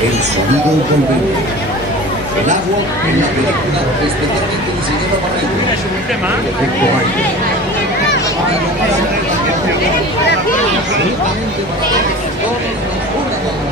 El sonido envolvente. El agua en la película especialmente diseñada para ello. El efecto baile. Absolutamente maravilloso. Todos nos